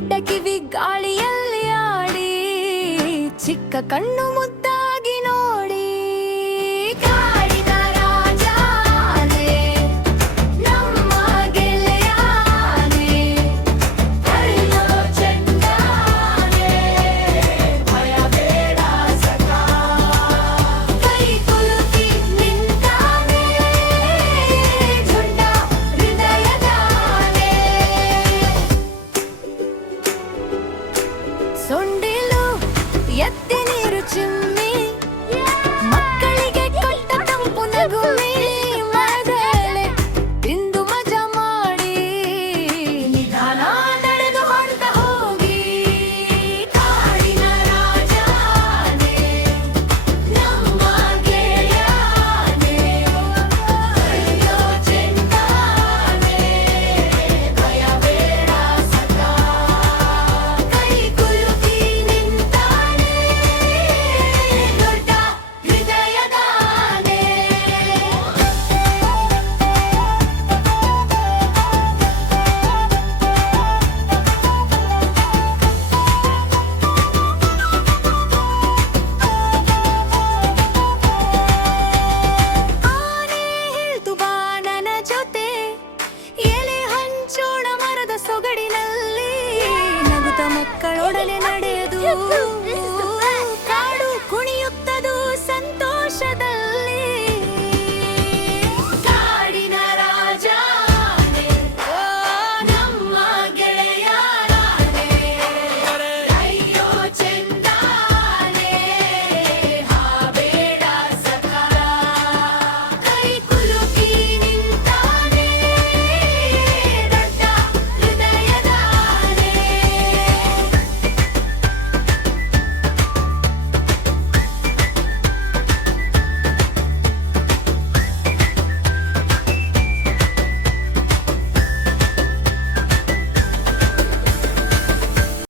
ದೊಡ್ಡ ಕಿವಿ ಗಾಳಿಯಲ್ಲಿ ಆಡಿ ಚಿಕ್ಕ ಕಣ್ಣು ಮುದ್ದಾಗಿ ನೋಡಿ ಕಾಡಿನ ರಾಜ ಆನೆ, ನಮ್ಮ ಗೆಳೆಯಾನೆ, ಅರಿಯೋ ಚೆಂದಾನೆ, ಭಯ ಬೇಡ ಸಖಾ. ಕೈ ಕುಲುಕಿ ನಿಂತಾನೆ, ದೊಡ್ಡ ಹೃದಯದಾನೆ. ಸೊಂಡಿಲು ಎತ್ತಿ ನೀರು ಚಿಮ್ಮಿ ಮಕ್ಕಳಿಗೆ ಕೊಟ್ಟ ತಂಪು ನಗುಮಿ. ಮರದೆಲೆ ತಿಂದು ಮಜಾ ಮಾಡಿ ನಿಧಾನ ನಡೆದು ಹೊರಟ ಹೋಗಿ ಕಾಡಿನ ರಾಜ ಆನೆ, ನಮ್ಮ ಗೆಳೆಯಾನೆ, ಅಯ್ಯೋ ಚೆಂದಾನೆ, ಭಯ ಬೇಡ ಸಖಾ. ಕೈ ಕುಲುಕಿ ನಿಂತಾನೆ, ದೊಡ್ಡ ಹೃದಯದಾನೆ. ಆನೆ ಹೇಳ್ತು ಬಾ ನನ್ನ ಜೊತೆ, ಎಲೆ ಹಂಚೋಣ ಮರದ ಸೊಗಡಿನಲ್ಲಿ, ನಗುತ್ತ ಮಕ್ಕಳೊಡನೆ ನಡೆಯದು